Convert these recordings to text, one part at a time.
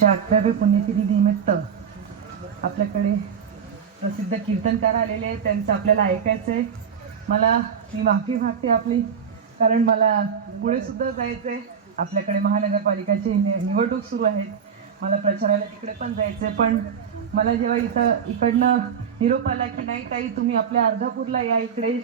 11व्या पुण्यतिथी निमित्त आपल्याकडे प्रसिद्ध कीर्तनकार आलेले आहेत, त्यांचं आपल्याला ऐकायचं आहे. मी माफी मागते आपली, कारण मला पुढे सुद्धा जायचं आहे. आपल्याकडे महानगरपालिकाची निवडणूक सुरू आहेत, मला प्रचाराला तिकडे पण जायचं आहे. पण मला जेव्हा इकडनं निरोप आला की नाही ताई, तुम्ही आपल्या अर्धापूरला या, इकडे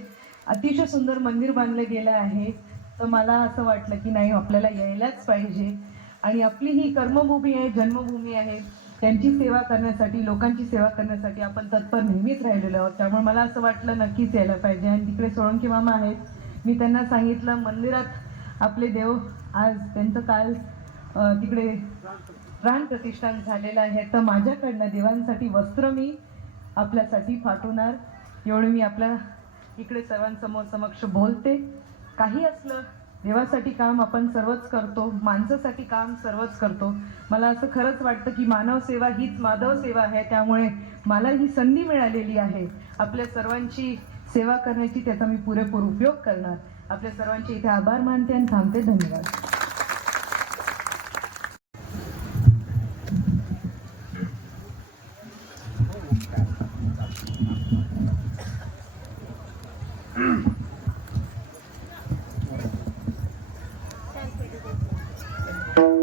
अतिशय सुंदर मंदिर बांधलं गेलं आहे, तर मला असं वाटलं की नाही, आपल्याला यायलाच पाहिजे. आणि आपली ही कर्मभूमी आहे, जन्मभूमी आहे, त्यांची सेवा करण्यासाठी, लोकांची सेवा करण्यासाठी आपण तत्पर नेहमीच राहिलेलो आहोत. त्यामुळे मला असं वाटलं नक्कीच यायला पाहिजे. आणि तिकडे सोळंकी मामा आहेत, मी त्यांना सांगितलं मंदिरात आपले देव, आज त्यांचं काल तिकडे प्राण प्रतिष्ठान झालेलं आहे, तर माझ्याकडनं देवांसाठी वस्त्र मी आपल्यासाठी पाठवणार, एवढं मी आपल्या इकडे सर्वांसमोर समक्ष बोलते. काही असलं, देवासाठी काम आपण सर्वच करतो, माणसासाठी काम सर्वच करतो. मला असं खरंच वाटतं की मानव सेवा हीच माधव सेवा आहे. त्यामुळे मला ही संधी मिळालेली आहे आपल्या सर्वांची सेवा करण्याची, त्याचा मी पुरेपूर उपयोग करणार. आपल्या सर्वांचे इथे आभार मानते आणि थांबते. धन्यवाद.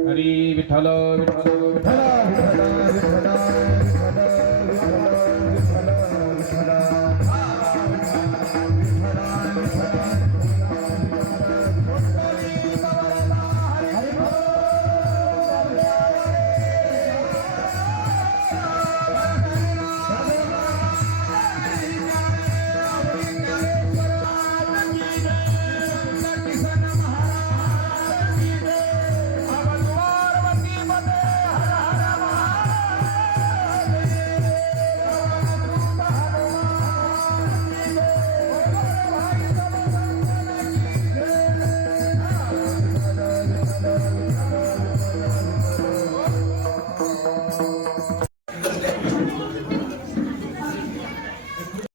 हरी विठ्ठल विठ्ठल विठ्ठल विठ्ठल विठ्ठल